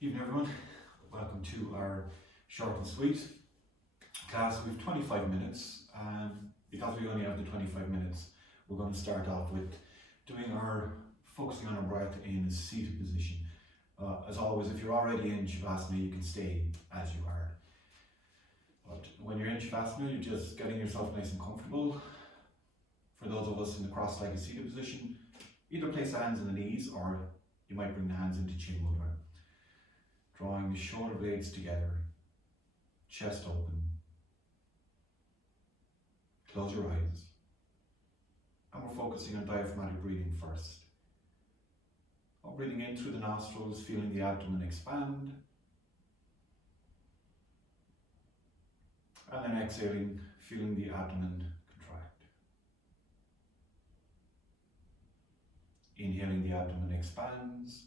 Evening everyone, welcome to our short and sweet class. We have 25 minutes and because we only have the 25 minutes we're going to start off with focusing on our breath in a seated position. As always, if you're already in Shavasana you can stay as you are, but when you're in Shavasana you're just getting yourself nice and comfortable. For those of us in the cross-legged seated position, either place the hands on the knees or you might bring the hands into chin mudra. Drawing the shoulder blades together, chest open, close your eyes, and we're focusing on diaphragmatic breathing first. Breathing in through the nostrils, feeling the abdomen expand, and then exhaling, feeling the abdomen contract. Inhaling, the abdomen expands,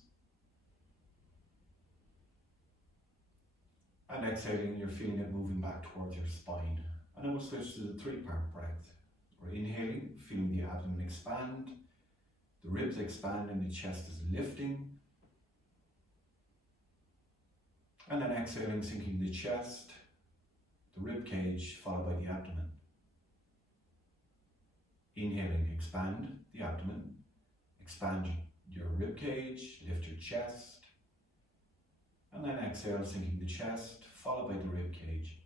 and exhaling, you're feeling it moving back towards your spine. And then we'll switch to the three-part breath. We're inhaling, feeling the abdomen expand, the ribs expand and the chest is lifting. And then exhaling, sinking the chest, the rib cage, followed by the abdomen. Inhaling, expand the abdomen, expand your rib cage, lift your chest. And then exhale, sinking the chest, followed by the rib cage,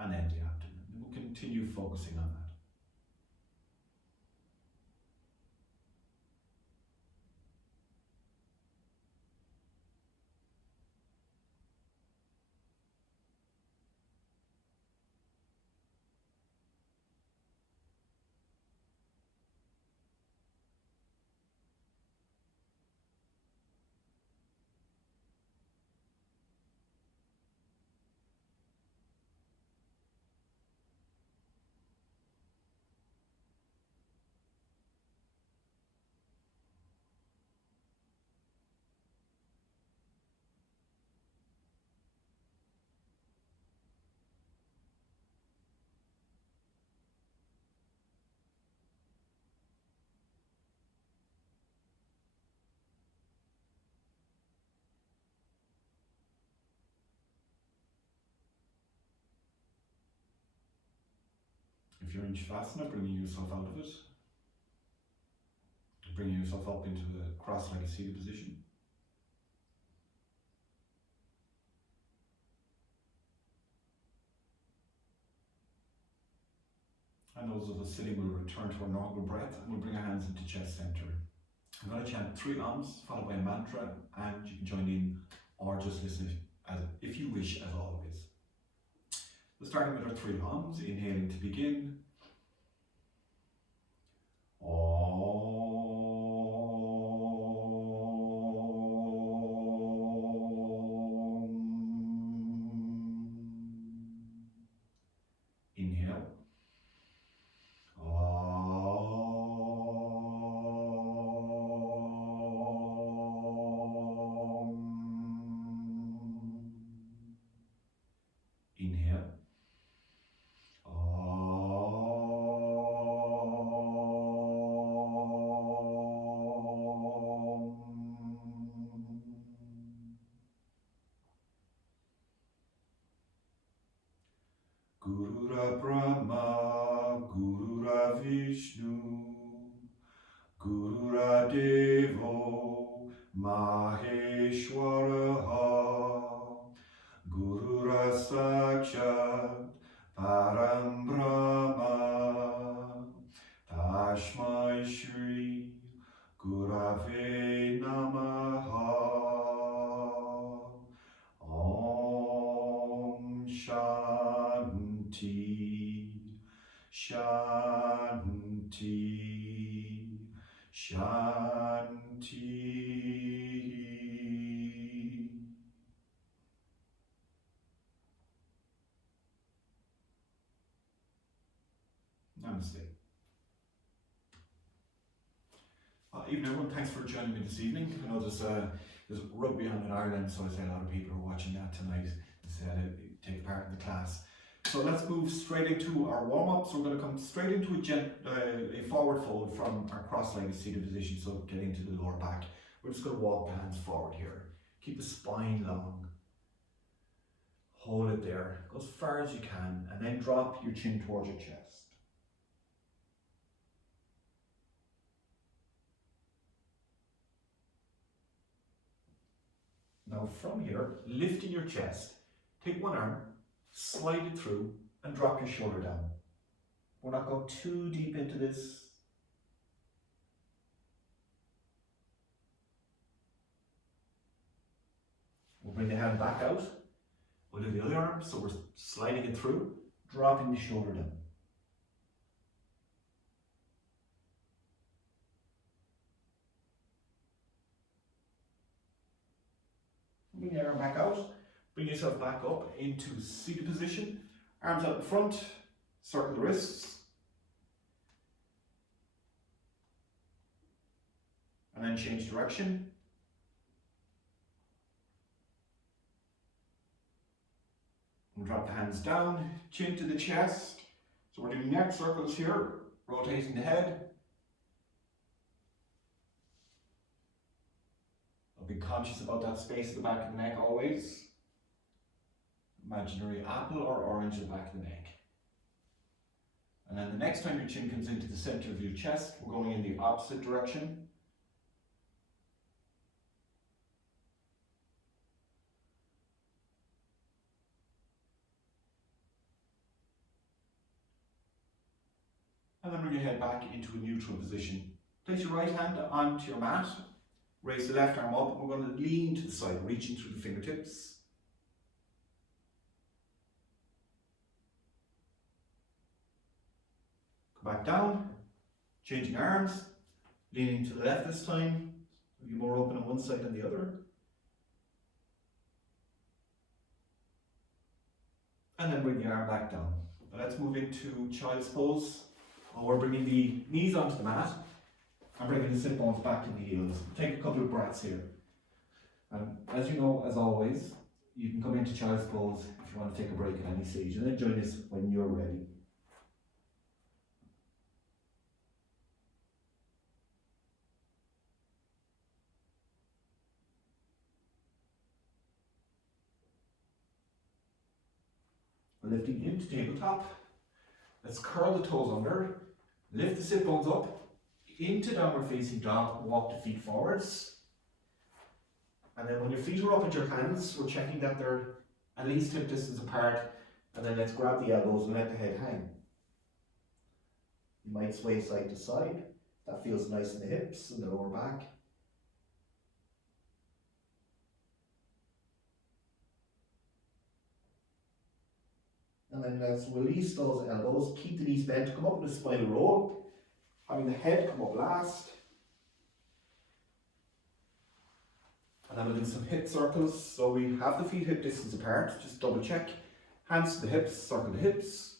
and then the abdomen. And we'll continue focusing on that. If you're in Shavasana, bringing yourself out of it, bringing yourself up into a cross-legged seated position. And those of us sitting will return to our normal breath and we'll bring our hands into chest center. I'm going to chant 3 Ams followed by a mantra, and you can join in or just listen if you wish, as always. We're starting with our 3 Ams, inhaling to begin. Inhale. Inhale. Gurura Brahma, Gurura Vishnu, Gurura Devo, Maheshwaraha, Gurura Sakshat, Param Brahma, Tashmai Shri, Gurave Namaha. Om Shanti, Shanti, Shanti. Namaste. Evening everyone, thanks for joining me this evening. I know there's rugby on in Ireland, so I say a lot of people are watching that tonight instead of take part in the class. So let's move straight into our warm-up. So we're going to come straight into a forward fold from our cross-legged seated position, so get into the lower back. We're just going to walk the hands forward here. Keep the spine long. Hold it there, go as far as you can, and then drop your chin towards your chest. Now from here, lifting your chest, take one arm, slide it through, and drop your shoulder down. We're not going too deep into this. We'll bring the hand back out. We'll do the other arm, so we're sliding it through, dropping the shoulder down. Bring your arm back out. Bring yourself back up into seated position. Arms out in front, circle the wrists. And then change direction. We'll drop the hands down, chin to the chest. So we're doing neck circles here, rotating the head. I'll be conscious about that space at the back of the neck always. Imaginary apple or orange at the back of the neck. And then the next time your chin comes into the center of your chest, we're going in the opposite direction. And then bring your head back into a neutral position. Place your right hand onto your mat. Raise the left arm up, and we're going to lean to the side, reaching through the fingertips. Come back down, changing arms, leaning to the left this time. Maybe more open on one side than the other. And then bring the arm back down. Now let's move into child's pose. We're bringing the knees onto the mat and bringing the sit bones back to the heels. Take a couple of breaths here. And as you know, as always, you can come into child's pose if you want to take a break at any stage, and then join us when you're ready. Lifting into tabletop. Let's curl the toes under. Lift the sit bones up into downward facing dog. Walk the feet forwards. And then when your feet are up at your hands, we're checking that they're at least hip distance apart. And then let's grab the elbows and let the head hang. You might sway side to side. That feels nice in the hips and the lower back. And then let's release those elbows, keep the knees bent, come up in a spinal roll, having the head come up last. And then we'll do some hip circles. So we have the feet hip distance apart, just double check. Hands to the hips, circle the hips.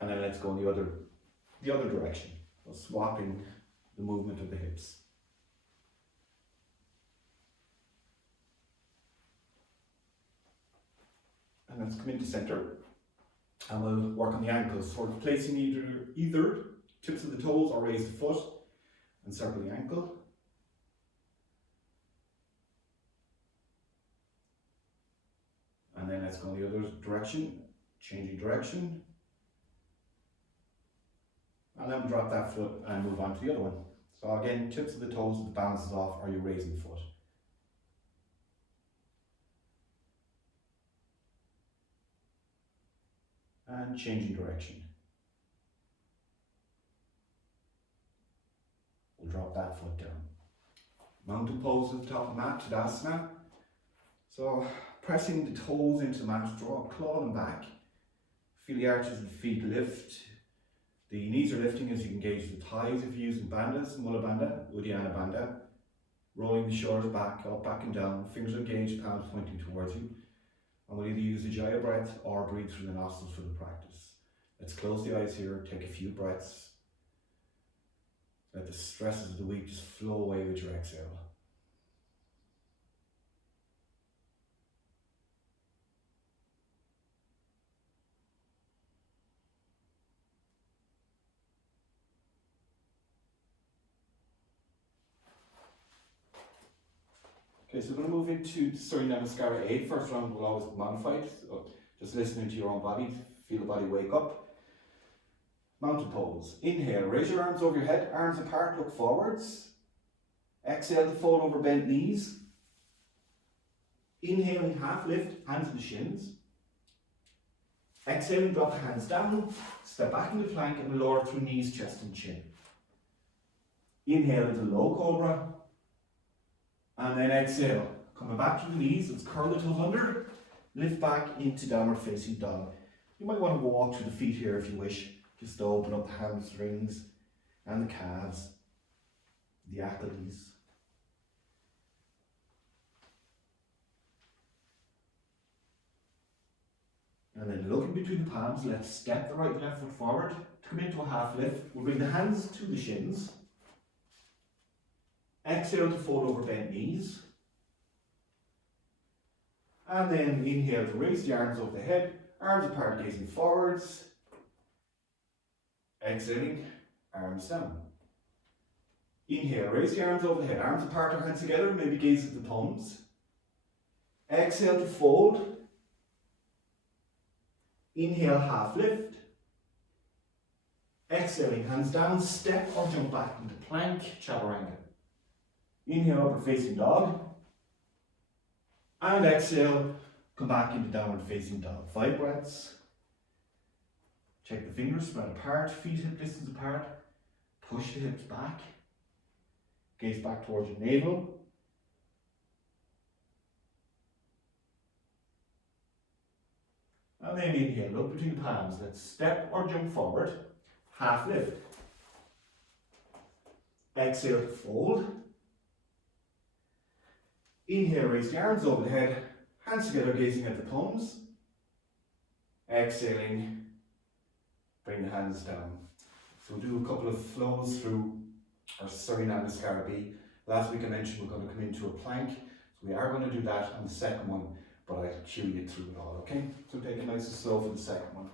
And then let's go in the other direction, so swapping the movement of the hips. And let's come into center, and we'll work on the ankles. So we're placing either tips of the toes or raise the foot and circle the ankle. And then let's go in the other direction, changing direction. And then drop that foot and move on to the other one. So again, tips of the toes, if the balance is off, or you're raising the foot. And changing direction. We'll drop that foot down. Mountain pose at the top of the mat, Tadasana. So pressing the toes into the mat, claw them back. Feel the arches of the feet lift. The knees are lifting as you engage the thighs if you're using bandhas, Mula Bandha, Uddiyana Bandha. Rolling the shoulders back, up, back and down, fingers engaged, palms pointing towards you. And we'll either use a Jaya breath or breathe through the nostrils for the practice. Let's close the eyes here, take a few breaths. Let the stresses of the week just flow away with your exhale. Okay, so we're going to move into Surya Namaskara 8. First round will always be modified. So just listening to your own body, feel the body wake up. Mountain pose. Inhale, raise your arms over your head, arms apart, look forwards. Exhale to fold over bent knees. Inhaling, half lift, hands to the shins. Exhaling, drop the hands down, step back into plank and lower through knees, chest and chin. Inhale into low cobra. And then exhale, coming back to the knees, let's curl the toes under, lift back into downward facing dog. You might want to walk through the feet here if you wish, just to open up the hamstrings and the calves, the Achilles. And then looking between the palms, let's step the right and left foot forward to come into a half lift. We'll bring the hands to the shins. Exhale to fold over bent knees. And then inhale to raise the arms over the head, arms apart, gazing forwards. Exhaling, arms down. Inhale, raise the arms over the head, arms apart or hands together, maybe gaze at the palms. Exhale to fold. Inhale, half lift. Exhaling, hands down, step or jump back into plank, Chaturanga. Inhale, upward facing dog. And exhale, come back into downward facing dog. 5 breaths. Check the fingers, spread apart, feet hip distance apart. Push the hips back. Gaze back towards your navel. And then inhale, look between the palms. Let's step or jump forward. Half lift. Exhale to fold. Inhale, raise the arms over the head, hands together, gazing at the palms. Exhaling, bring the hands down. So we'll do a couple of flows through our Surya Namaskara B. Last week I mentioned we're going to come into a plank. So we are going to do that on the second one, but I'll chew you through it all, okay? So take it nice and slow for the second one.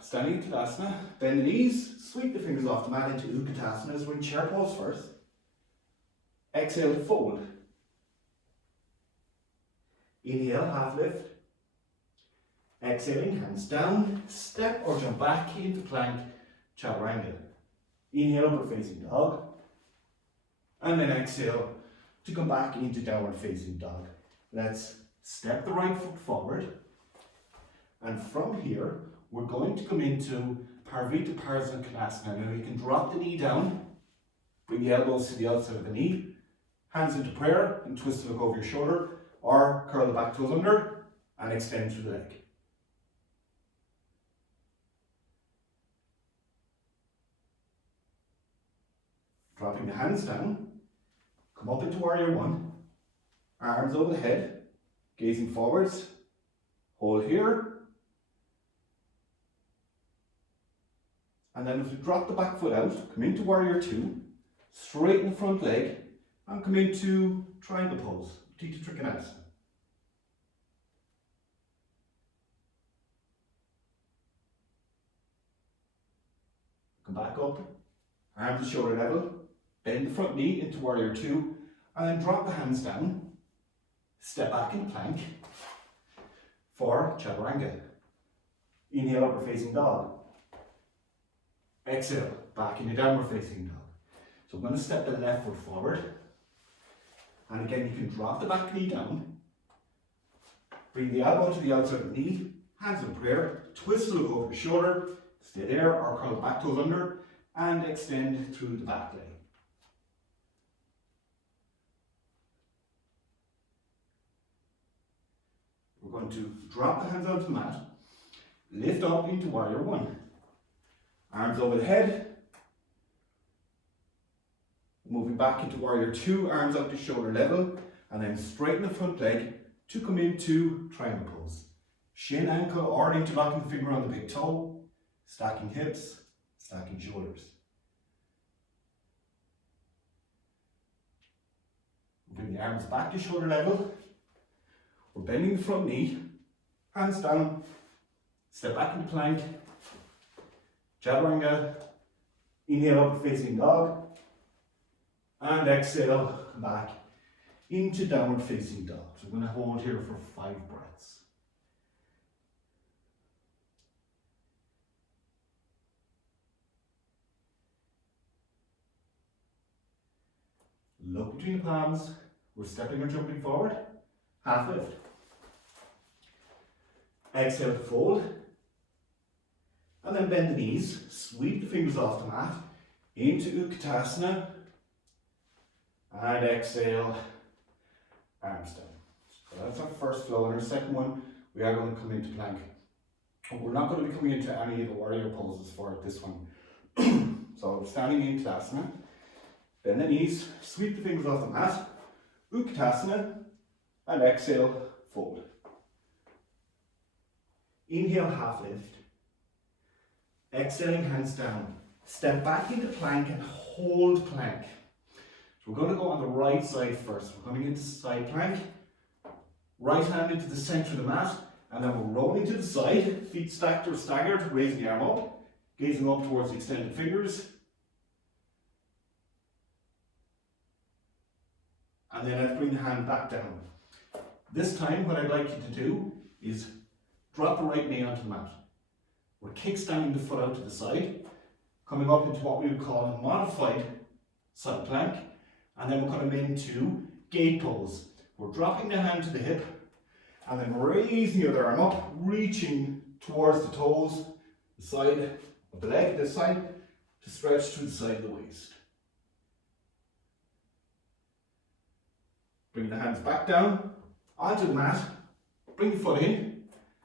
Standing into Tadasana, bend the knees, sweep the fingers off the mat into Utkatasana as we're in chair pose first. Exhale to fold. Inhale, half lift. Exhaling, hands down, step or jump back into plank, Chaturanga. Inhale, upward facing dog. And then exhale to come back into downward facing dog. Let's step the right foot forward. And from here, we're going to come into Parvita Konasana. Now you can drop the knee down, bring the elbows to the outside of the knee, hands into prayer and twist to look over your shoulder, or curl the back toes under and extend through the leg. Dropping the hands down, come up into warrior one, arms over the head, gazing forwards, hold here, and then if we drop the back foot out, come into warrior two, straighten the front leg, and come into triangle pose. Trikonasana. Come back up, arms to shoulder level, bend the front knee into warrior two, and then drop the hands down, step back in plank for Chaturanga. Inhale, upward facing dog. Exhale, back into downward facing dog. So I'm going to step the left foot forward. And again, you can drop the back knee down, bring the elbow to the outside of the knee, hands in prayer, twist to look over the shoulder, stay there or curl the back toes under, and extend through the back leg. We're going to drop the hands onto the mat, lift up into warrior one. Arms over the head, moving back into warrior two, arms up to shoulder level, and then straighten the front leg to come into triangle pose. Shin, ankle, or interlocking the finger on the big toe, stacking hips, stacking shoulders. Bring the arms back to shoulder level. We're bending the front knee, hands down, step back into plank, Chaturanga, inhale, upward facing dog, and exhale, come back into downward facing dog. So we're going to hold here for 5 breaths. Look between the palms. We're stepping or jumping forward. Half lift. Exhale to fold. And then bend the knees. Sweep the fingers off the mat. Into Utkatasana. And exhale. Arms down. So that's our first flow. And our second one, we are going to come into plank. We're not going to be coming into any of the warrior poses for this one. So we're standing in Utkatasana. Bend the knees, sweep the fingers off the mat, Utkatasana, and exhale, fold. Inhale, half lift. Exhaling, hands down. Step back into plank and hold plank. So we're going to go on the right side first. We're going into side plank. Right hand into the center of the mat, and then we're rolling to the side, feet stacked or staggered, raising the arm up, gazing up towards the extended fingers. And then let's bring the hand back down. This time, what I'd like you to do is drop the right knee onto the mat. We're kickstanding the foot out to the side, coming up into what we would call a modified side plank, and then we're coming into gate pose. We're dropping the hand to the hip, and then raising the other arm up, reaching towards the toes, the side of the leg, this side, to stretch to the side of the waist. Bring the hands back down, onto the mat, bring the foot in,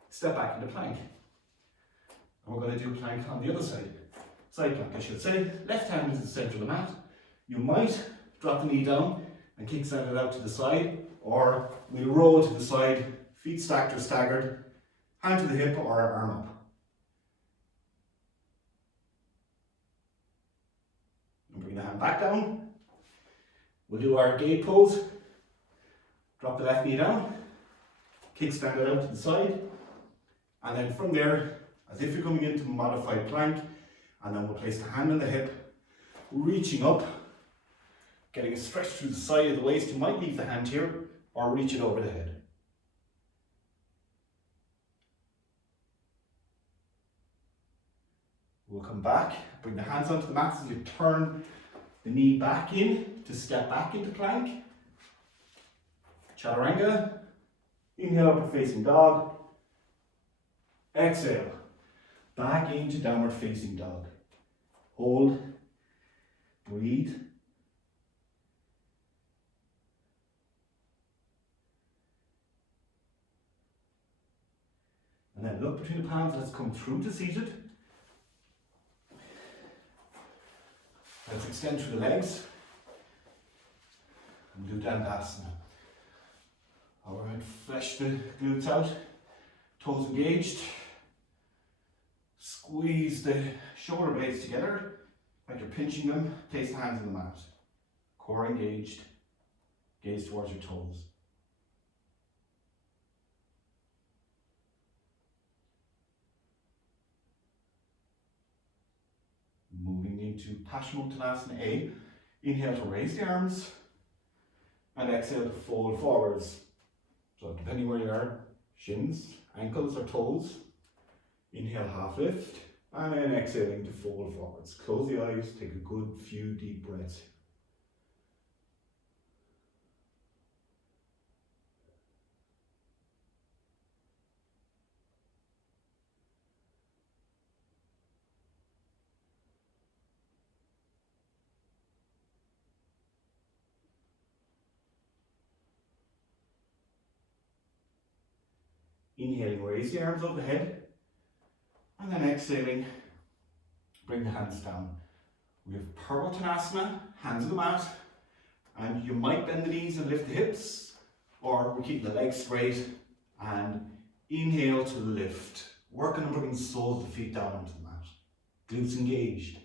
step back into plank. And we're going to do plank on the other side. Side plank, I should say. Left hand is the center of the mat. You might drop the knee down and kickstand it out to the side, or we'll roll to the side, feet stacked or staggered, hand to the hip or arm up. And bring the hand back down. We'll do our gate pose. Drop the left knee down, kickstand it out to the side, and then from there, as if you're coming into modified plank, and then we'll place the hand on the hip, reaching up, getting a stretch through the side of the waist. You might leave the hand here, or reach it over the head. We'll come back, bring the hands onto the mat as you turn the knee back in to step back into plank. Chaturanga, inhale, upward facing dog, exhale, back into downward facing dog. Hold, breathe. And then look between the palms, let's come through to seated. Let's extend through the legs and do Dandasana. Alright, flesh the glutes out, toes engaged. Squeeze the shoulder blades together, like you're pinching them. Place the hands on the mat. Core engaged, gaze towards your toes. Moving into Paschimottanasana A. Inhale to raise the arms, and exhale to fold forwards. So depending where you are, shins, ankles or toes. Inhale, half lift, and then exhaling to fold forwards. Close the eyes, take a good few deep breaths. Inhaling, raise the arms overhead, and then exhaling, bring the hands down. We have Purvottanasana, hands on the mat, and you might bend the knees and lift the hips, or we're keeping the legs straight, and inhale to lift. Working on bringing the soles of the feet down onto the mat. Glutes engaged.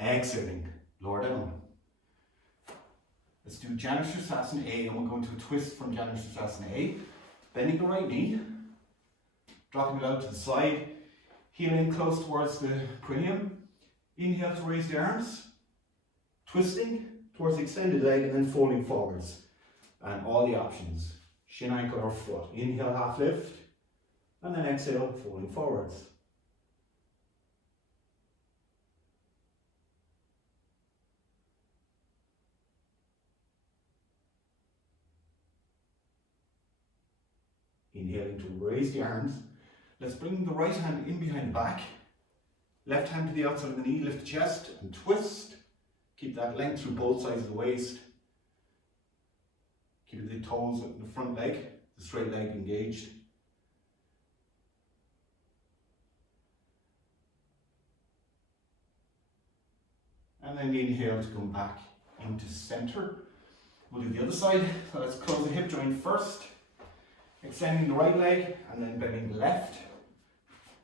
Exhaling, lower down. Let's do Janushirasana A, and we'll go into a twist from Janushirasana A. Bending the right knee, dropping it out to the side, heel in close towards the perineum, Inhale to raise the arms, twisting towards the extended leg and then folding forwards. And all the options, shin, ankle or foot. Inhale, half lift, and then exhale, folding forwards. Inhaling to raise the arms. Let's bring the right hand in behind the back. Left hand to the outside of the knee, lift the chest and twist. Keep that length through both sides of the waist. Keep the toes in the front leg, the straight leg engaged. And then inhale to come back into center. We'll do the other side. So let's close the hip joint first. Extending the right leg and then bending the left.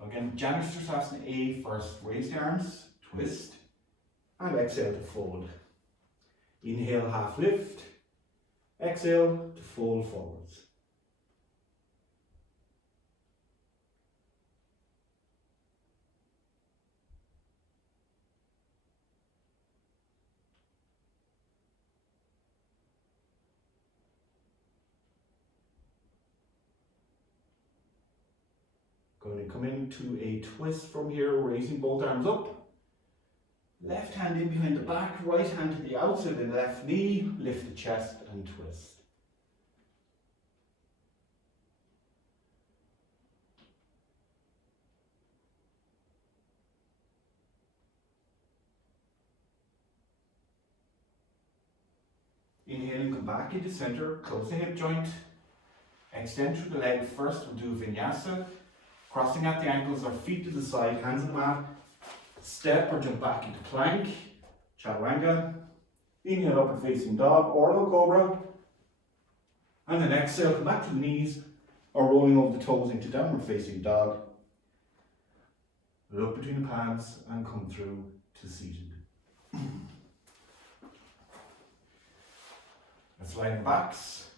Again, Janusasana A first. Raise the arms, twist, and exhale to fold. Inhale, half lift. Exhale to fold forwards. Going to come into a twist from here, raising both arms up. Left hand in behind the back, right hand to the outside of the left knee, lift the chest and twist. Inhaling, come back into center, close the hip joint. Extend through the leg first, we'll do Vinyasa. Crossing at the ankles or feet to the side, hands on the mat. Step or jump back into plank, Chaturanga. Inhale, upward facing dog or low cobra. And then exhale, come back to the knees or rolling over the toes into downward facing dog. Look between the palms and come through to seated. Let's lie in backs.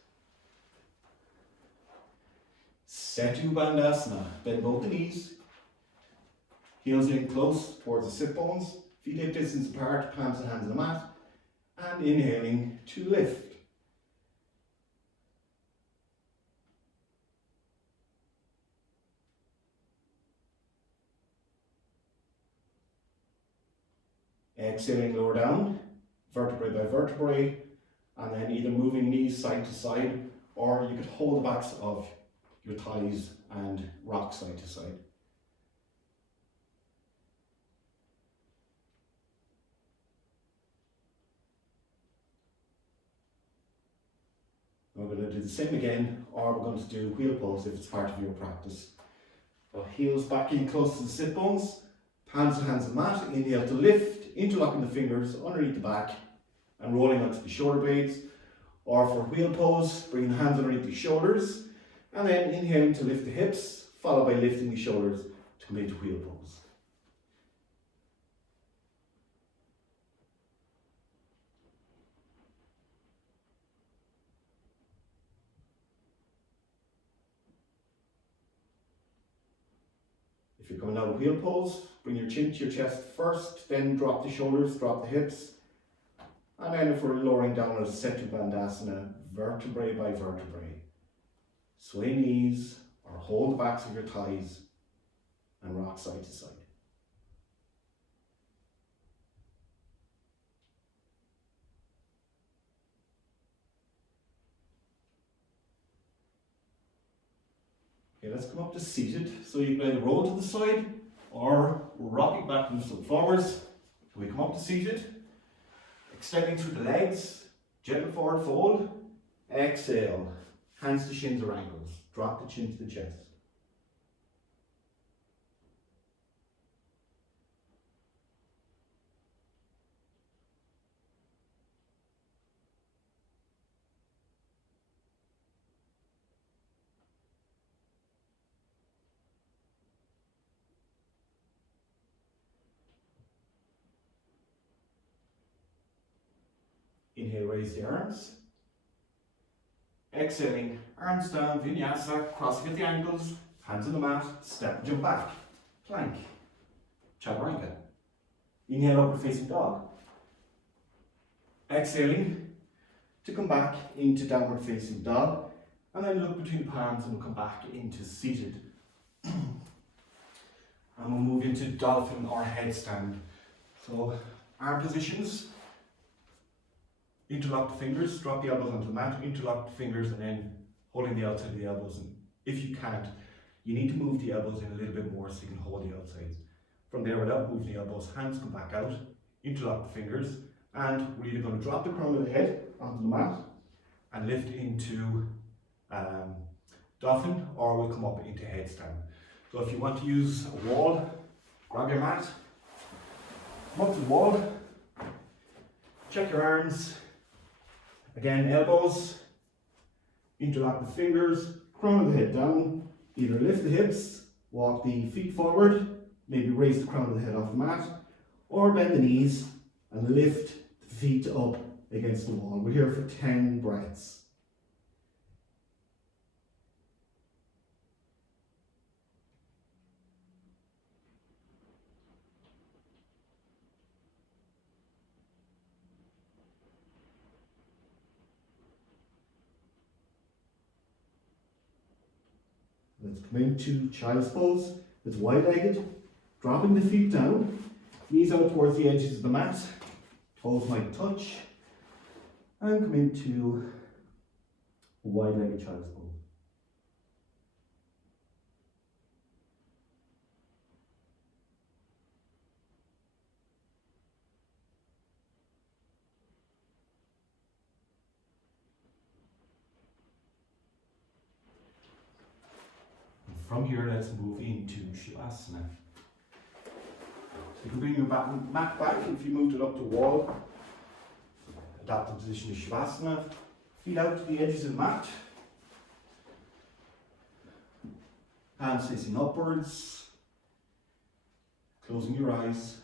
Setu Bandhasana. Bend both the knees. Heels in close towards the sit bones. Feet hip distance apart, palms and hands on the mat. And inhaling to lift. Exhaling, lower down, vertebrae by vertebrae, and then either moving knees side to side, or you could hold the backs of your thighs and rock side to side. We're going to do the same again, or we're going to do wheel pose if it's part of your practice. So heels back in close to the sit bones, palms and hands on the mat. Inhale to lift, interlocking the fingers underneath the back and rolling onto the shoulder blades. Or for wheel pose, bringing the hands underneath the shoulders and then inhaling to lift the hips, followed by lifting the shoulders to come into wheel pose. If you're coming out of wheel pose, bring your chin to your chest first, then drop the shoulders, drop the hips. And then if we're lowering down as Setu Bandhasana, vertebrae by vertebrae. Sway knees or hold the backs of your thighs and rock side to side. Okay, let's come up to seated. So you can either roll to the side or rock it back and forwards. So we come up to seated. Extending through the legs, gentle forward fold, exhale, hands to shins or ankles, drop the chin to the chest. Inhale, raise the arms. Exhaling, arms down, Vinyasa, crossing at the ankles, hands on the mat, step, jump back, plank, Chaturanga. Inhale, upward facing dog. Exhaling to come back into downward facing dog, and then look between the palms and we'll come back into seated. And we'll move into dolphin or headstand. So arm positions, interlock the fingers, drop the elbows onto the mat, interlock the fingers, and then holding the outside of the elbows. And if you can't, you need to move the elbows in a little bit more so you can hold the outsides. From there, without moving the elbows, hands come back out, interlock the fingers, and we're either going to drop the crown of the head onto the mat and lift into dolphin, or we'll come up into headstand. So if you want to use a wall, grab your mat, come up to the wall, check your arms, again elbows, interlock the fingers, crown of the head down, either lift the hips, walk the feet forward, maybe raise the crown of the head off the mat, or bend the knees and lift the feet up against the wall. We're here for 10 breaths. Let's come into child's pose. It's wide-legged, dropping the feet down, knees out towards the edges of the mat, toes might touch, and come into a wide-legged child's pose. From here, let's move into Shavasana. So you can bring your mat back if you moved it up to wall. Adapt the position to Shavasana. Feet out to the edges of the mat. Hands facing upwards. Closing your eyes.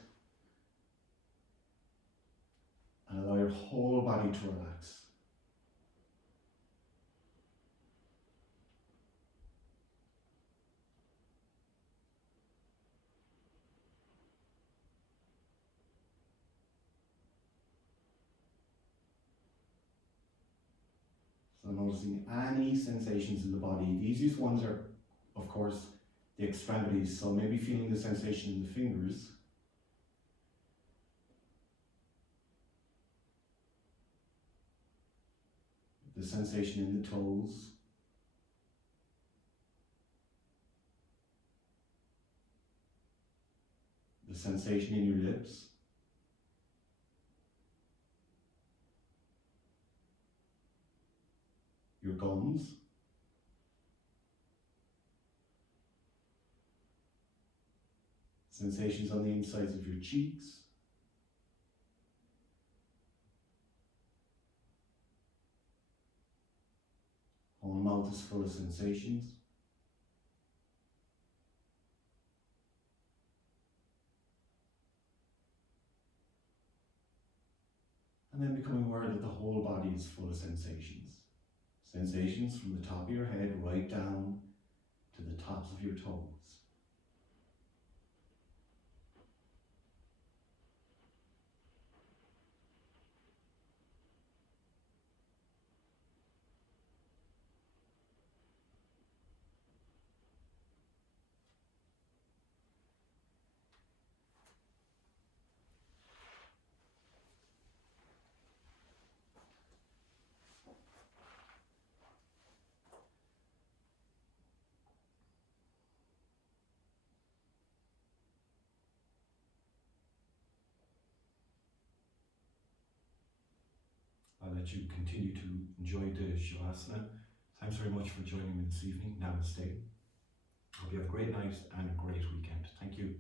And allow your whole body to relax. So noticing any sensations in the body. The easiest ones are, of course, the extremities. So maybe feeling the sensation in the fingers. The sensation in the toes. The sensation in your lips. Your gums, sensations on the insides of your cheeks, whole mouth is full of sensations, and then becoming aware that the whole body is full of sensations. Sensations from the top of your head right down to the tops of your toes. I'll let you continue to enjoy the Shavasana. Thanks very much for joining me this evening. Namaste. Hope you have a great night and a great weekend. Thank you.